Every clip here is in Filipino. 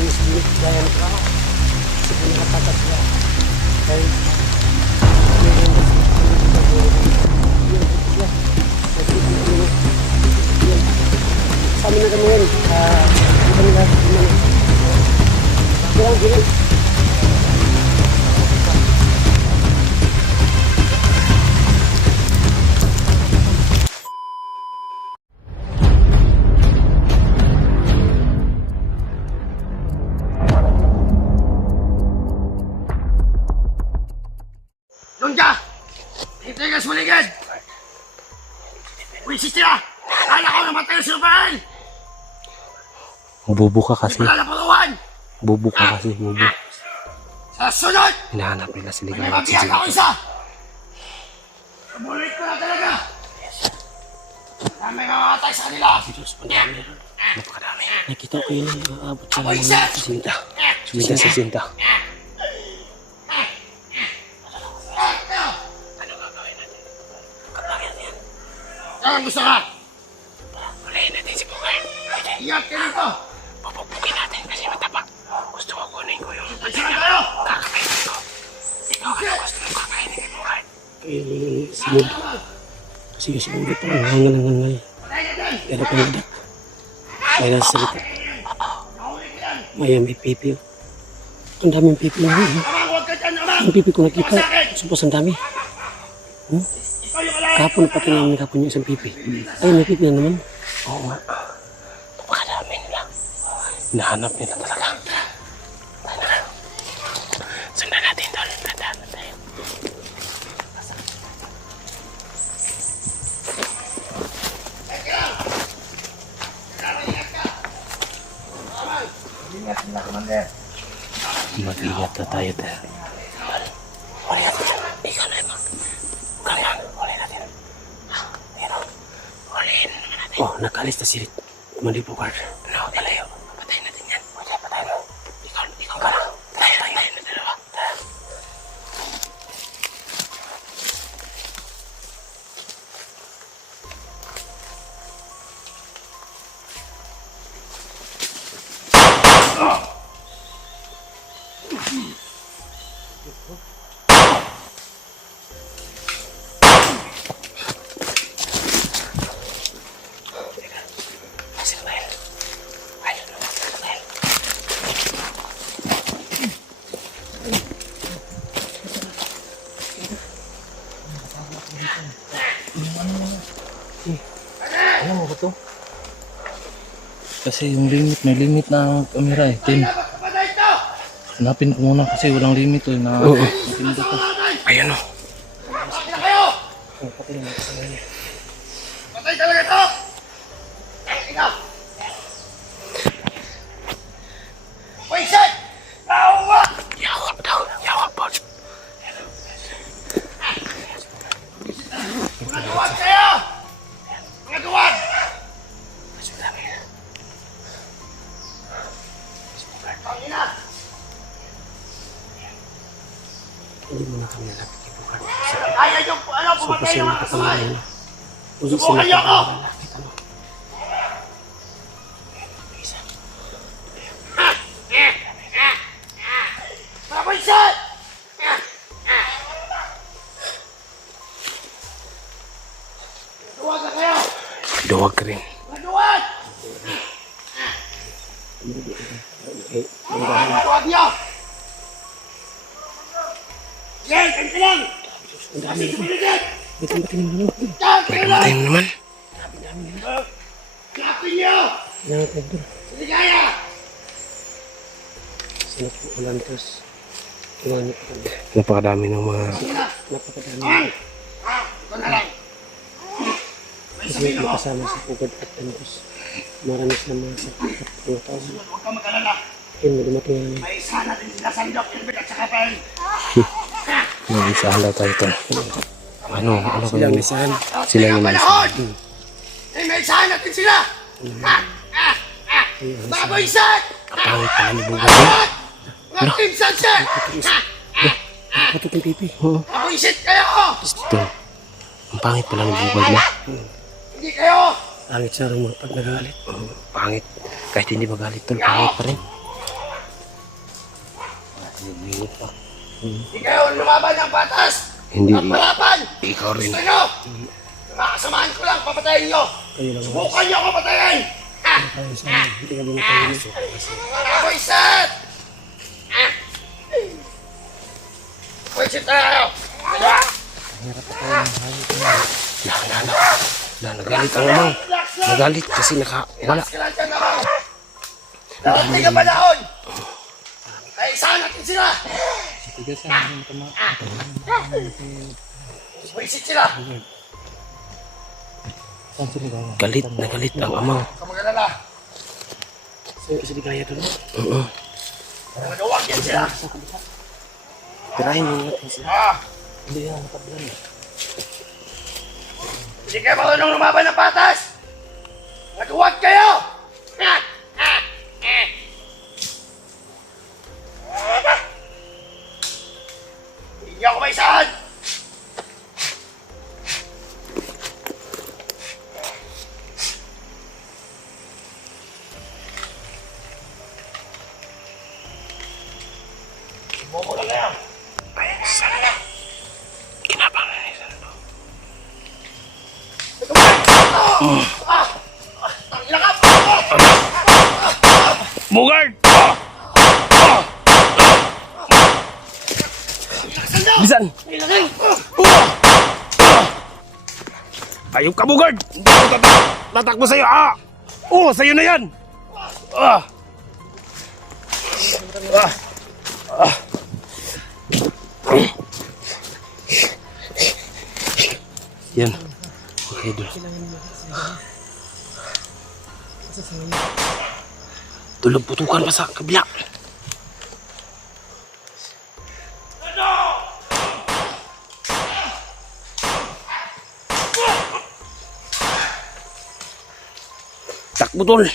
ini sedikit gaya kau sebenarnya kata dia dari kami nak kemudian kami dah gimana bilang gini Lunja! Hintay ka sa maligid! Wisis nila! Kala ko namatay sa lupain! Bubo ka kasi. Malalapaluan! Bubo ka kasi. Bubo. Sa sunod! Hinahanap nila si Ligaw May at si mabiyag ako Zinto. isa! Kabulit ko na talaga! Na may mamatay sa kanila! Diyos, madami. Napakadami. Nakita ko yun. Aabot siya Ako ng isa! si Zinta. Sumita si Zinta. Ano gagawin natin? Kapangyan yan. Saan gusto ka? Hulihin natin si Bukay. Pwede. Iyak ka rito! Pupukpukin natin kasi mataba. Gusto ko kunin ko yung Saan kayo? kakainin ko. Ikaw ano gusto mo kakainin kay Bukay? sinod kasi yung sinod pa nangangal Patay natin! pero pangadak kaya nasa salita may pipi ang daming pipi lang Amang, huwag ka dyan, amang! ang pipi ko nakita supos ang dami Ikaw yung alay! kapon na pati namin kapon yung isang pipi ay may pipi na naman Oo nga. Napakadami nila. Hinahanap nila talaga. Tara. Sundan natin doon. Tandaan na tayo. Mag-ingat na tayo tayo. Huli natin. Ikaw na yung Ganyan. Huli natin. Meron. Huliin naman natin. oh nakalis na sirit mali po guard Ano? Palayo. Patayin natin yan. Pwede, patayin mo. Ikaw ka lang. Tayo na dalawa. Tara. Sino ba yan? Ayun na. Ayun. Alam mo ba ito? Kasi yung limit, may limit na ang camera eh. Patay ito! Hanapin ko muna kasi walang limit eh. Napindot ko. Ayun o. Patay na kayo! Patay talaga ito! Ikaw! Wisis! Tawa! Yawap daw. Yawap po. Mga duwag kayo! Mga duwag! Mas madami na. Pangina! hindi mo na kami nalapit kay po guard Kaya yung ano, supos pumatay yung ng mga kasama! nakapangalain uli Subukan sila niyo ako! lalapit ano Isa. Mga wisis! Duwag na kayo! Duwag ka rin. Mga duwag! okay Mga duwag niyo! Yan, ganito lang! ang dami na Pinigit! bitin batin mo naman Yan, May kayo lang! namatay na naman. Kapin niyo! kailangan tayo doon Hindi kaya! sinap po ulan tapos iwanit ko Napakadami ng mga... napakadami Ito na lang! May kasi sabihin may ako! kasama sa pugad at tandos marami sa mga sakit at mga tao Huwag kang mag-alala! yun mo dumating na naman May isa natin sila sandok, Elbert at saka Pen! Mag-isahan daw tayo ito. Ano sila kayo? may sahan Sila yung May panahon! May isahan natin sila! Mga boyset! Kapangit pala ni Bugay eh. Mga Team Sunset! katot ng pipi Mga boyset kayo! Ito. Ang pangit pala ni Bugay mo. Hindi kayo! angit sa rumah pag nagalit Pangit. Kahit hindi magalit tol, pangit pa rin. Hindi kayo lumaban ng batas! Hindi. Magpalaban! Ikaw rin. Gusto nyo? Makasamahan ko lang, papatayin nyo! Kayo lang. Subukan nyo ako patayin! Kayo sa amin. Hindi ka din kayo. Ako'y set! Ako'y set tayo! Nagalit ang amang. Nagalit kasi wala. Relax ka lang dyan ako! Darating ang panahon! Ay, isahan natin sila! Tiga sa amin. Wisit sila! Saan sila ba? Galit na galit ang amang. Huwag ka mag-alala! Sa ligaya doon. Magawag yan sila! Tirahin mo natin sila. Hindi yan. Nakablan. Hindi kayo marunong lumaban ng patas! Naghuwag kayo! Hindi ako may saan! Bobo lang kayo! Ay, sana. Kinabang na niya sana. Tangina ka! Bugard! Bisan! Ayok ka, Bugard! Hindi ko tatakbo sa'yo, sa'yo na yan! Yan. Okay, dul. Tulog putukan pa sa kabila. Takbo, tol.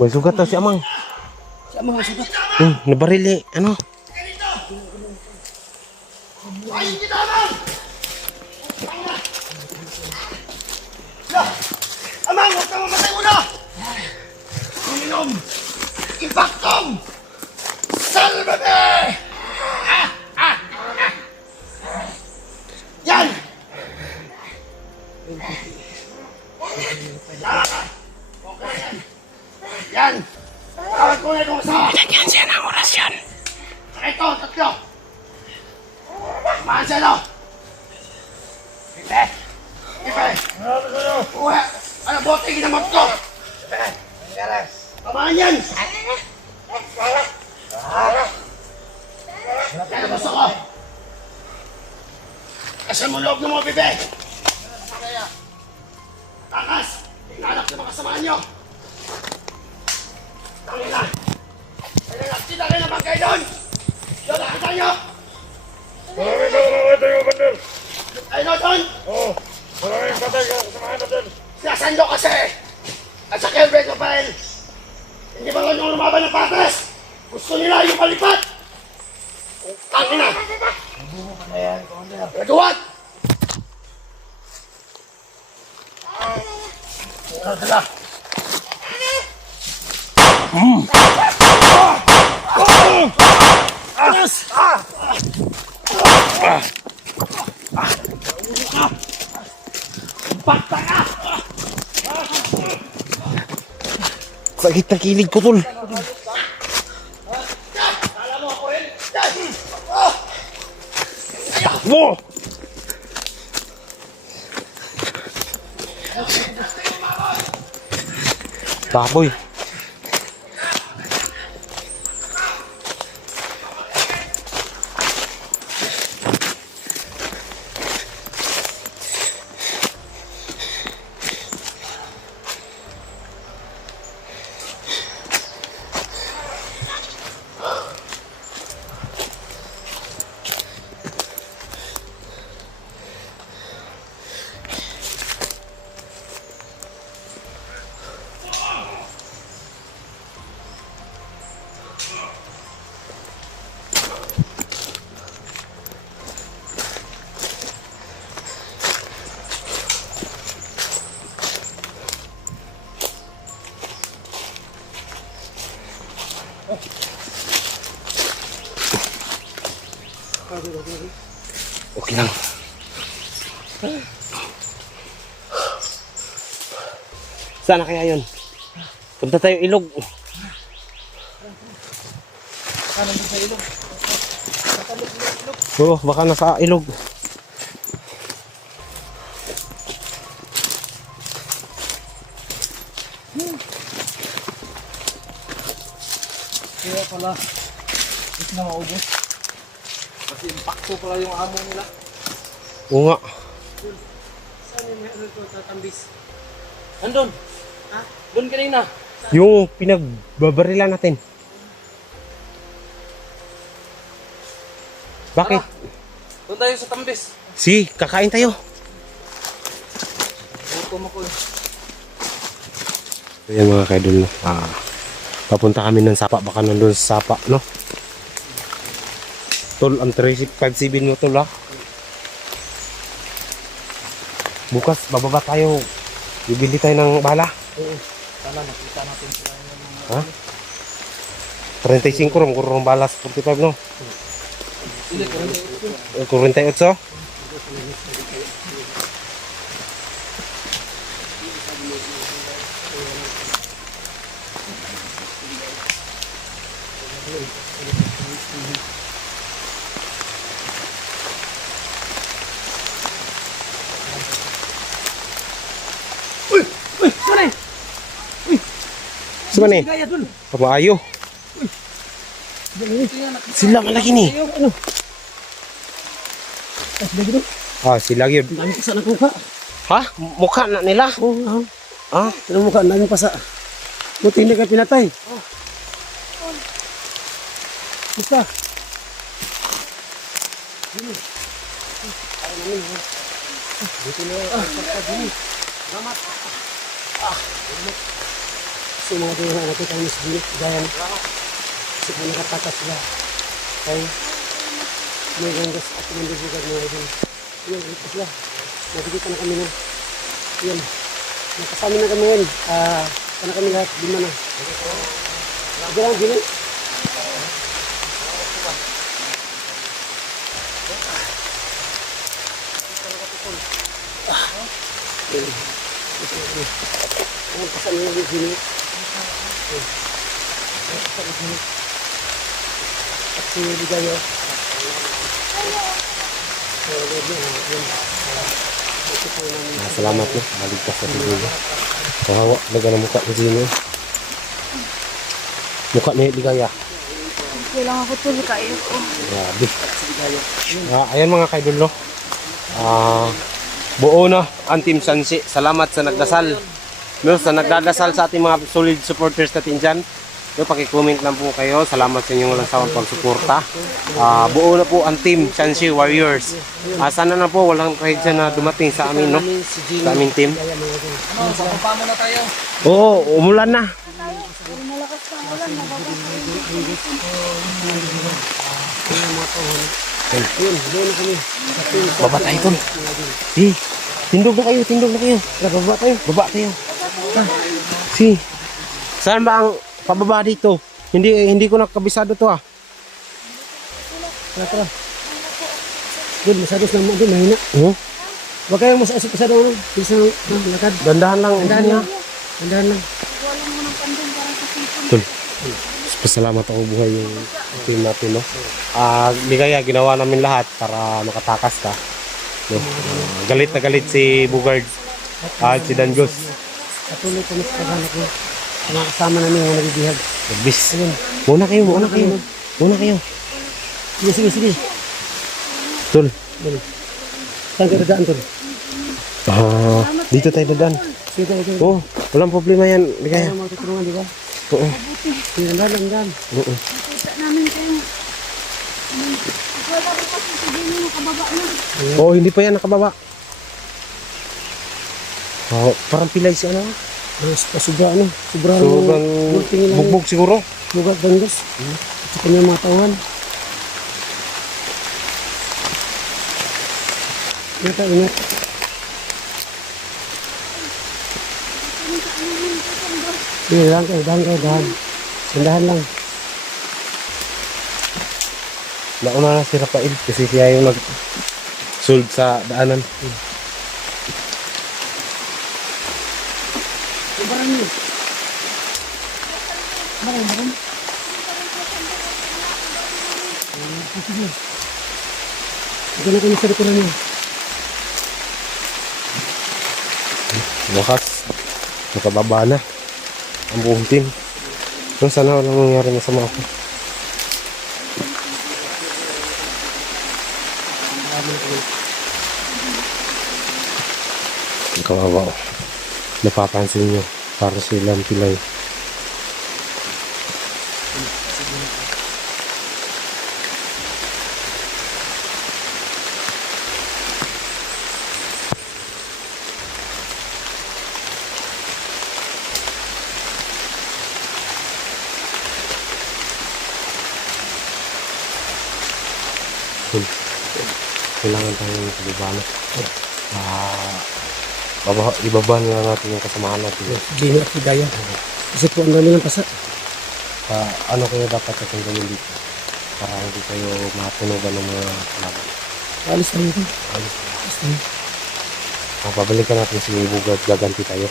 May sugat daw si Amang. Si Amang nga sugat. Nabarili. Ano? Ayun kita naman! Amang, huwag kang mamatay muna! Uminom! Impactum! Salvame! Yan! Yan! Tawag ko na itong asawa! Lagyan siya ng orasyon. Saka ito, tatlo! Samahan siya, no? Ibe! Ibe! Uwe! Ano, bote, ginamot ko! Ibe! Samahan yan! Yan ang gusto ko! Kasan mo loob ng mga bibe! Takas! Tingnan na makasamahan nyo! Tangin na! Kita kayo naman kayo doon! Doon, nakita nyo! Maraming patay mo, Bandel! Ayun o doon! Oo, maraming patay ka kasamahan natin. Sinasando kasi! At sa Kelvin ko pa rin! Hindi ba nung lumaban ng patas? Gusto nila yung palipat! Tangin na! Nagawad! Ano sila? Sakit na kilig ko, tol. Alam mo ako rin? Mo! Baboy. Okay lang. Saan na kaya yun? Punta tayo ilog. Oo, baka nasa ilog. Kaya pala, hindi na maubos. Kasi impacto pala yung amo nila. Oo nga. Saan yung may ano ito, tatambis? Andun. Ha? Doon kanina. Yung pinagbabarilan natin. Bakit? Doon tayo sa tambis. Si, kakain tayo. Gutom ako eh. Ayan mga kaidol, no? Papunta kami ng Sapa, baka nandun sa Sapa, no? Tol, ang 357 mo, tol, ha? Bukas, bababa tayo. Bibili tayo ng bala. Oo. Sana nakita natin sila yung Ha? 35 ron, kurang balas 45, no? Hindi, 48. Saan eh? Gaya dun. Pamaayo. Sila malaki ni. Ano? Sila yun. Dami pa sa nakuha. Ha? Mukha na nila? Oo. Ah? Ano mukha? Dami pa sa... Buti hindi ka pinatay. Basta. So mga doon na nakita yung misbinit, gaya na. Kasi kung nakatakas sila, ay may ganggas at mandibugan mga idol. Yun, ito sila. Nakikita na kami na. Yun. Nakasama na kami ngayon. Sana kami lahat, 5 na. Ito lang, Jimmy. Ang kasama na yung Jimmy. At si Ligayo. Salamat no. Maligtas sa tigil. Kawawa. Laga na mukha ko sino. Mukha ni Ligaya. Kailangan ko tuloy kayo ko. Grabe. Ayan mga kaidol no. Buo na ang Team Sansi. Salamat sa nagdasal. No, sa nagdadasal sa ating mga solid supporters natin dyan. No, paki-comment lang po kayo. Salamat sa inyong walang sawang pagsuporta. Buo na po ang Team Sansi Warriors. Sana na po walang kahit dyan na dumating sa amin, no? Sa aming team. Ano, papapa mo na tayo. Oo, umulan na. Puro malakas pa ang ulan, mababa. Yun, doon na kami. Baba tayo dun. Tindog na kayo, tindog na kayo. Baba tayo. Baba tayo. Saan ba ang pababa dito? Hindi ko nakabisado to ah. Tara. Doon, masados na mo. Doon, mahina. Huwag kayong masasip sa doon. Bisa ng lakad. Dandahan lang. Dandahan lang. Dandahan lang. Walang mo ng pandong para sa sipon. Tol, pasalamat ako buhay yung team natin, no? Ligaya, ginawa namin lahat para makatakas ka. No? Galit na galit si Bugard at si Danjos. Patuloy kami sa paghanap ko. Mga kasama namin yung nabibihag. Bis. Muna kayo. Sige. Tol, Saan ka dadaan, Tol? dito tayo dadaan. Sige tayo. Oo, walang problema yan, Ligaya. Kaya mga tutulungan, di ba? Oo. Sige, dandahan. Oo. Nakita namin kayo. Wala rin kasi si Dino nakababa na. Oo, hindi pa yan nakababa. Parang pilay si ano. Sobra ano? Sobrang Sobrang bugbog siguro. Bugat danggos. Sa kanyang mga tawan. Ingat. Dahan. Sandahan lang. Nauna na si Rafael kasi siya yung sold sa daanan. Barang yun. Barang. Sige. Ito na kami sa likuran niya. Wakas, nakababa na ang buong team. No, sana walang nangyari masama ako. Ang kawawa ko. Napapansin nyo, para silang pilay. Kailangan tayong kababanak. Ibaba na natin yung kasamahan natin. Dino at Hidaya. Kasi po ang dami ng pasa. Ano kayo dapat natin gawin dito? Para hindi kayo matunugan ng mga kalaban. Alis tayo ito. Alis. Alis tayo. Pabalikan natin si Bugad, gaganti tayo.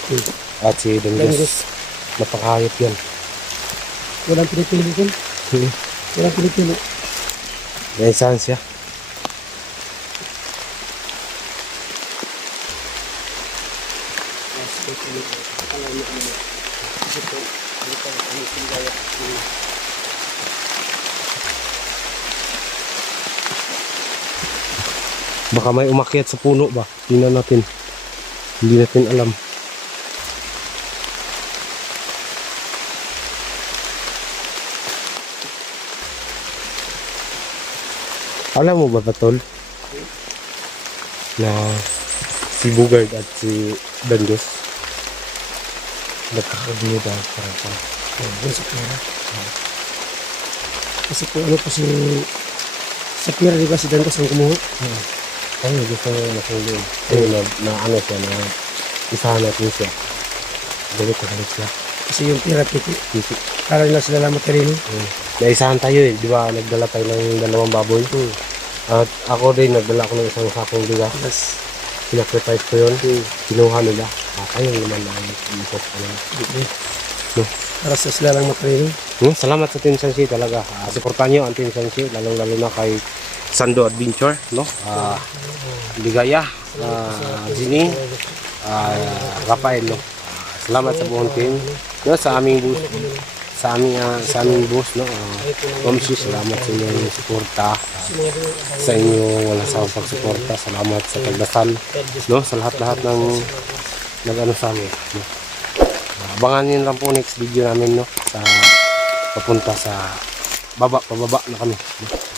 At si Dengis, napakahayop yan. Walang pinipili ko. Walang pinipili. May isahan siya. Baka may umakyat sa puno ba? Tingnan natin. Hindi natin alam. Alam mo ba, Batol? Na si Bugard at si Dangos nagkakabiyuda parang pa. Yan sa pera. Kasi po ano po si sa pera, di ba si Dangos ang kumuha? Ay, gusto mo makulong. Ay, na ano siya, na isahan natin siya. Galit siya. Kasi yung pera piti. Titi. Kala nila sila lang materino. Naisahan tayo eh, di ba? Nagdala tayo ng 2 baboy. At ako din, nagdala ko ng isang sakong bigas. Yes. Sinacrifice ko yun. Kinuha nila. Ayun naman na ikot ko lang. No. Para sa sila lang materino. Salamat sa Team Sansi talaga. Supportan nyo ang Team Sansi, lalong-lalo na kay Sando Adventure, no? Ligaya, Ginny, Rafael, no? Salamat sa buong team. No, sa aming bus, sa aming boss, no? Mamsi, salamat sa inyong suporta. Sa inyong walang sawang pagsuporta. Salamat sa pagdasal, no? Sa lahat-lahat ng nag-ano sa amin, no? Abangan nyo lang po next video namin, no? Sa papunta sa pababa na kami, no?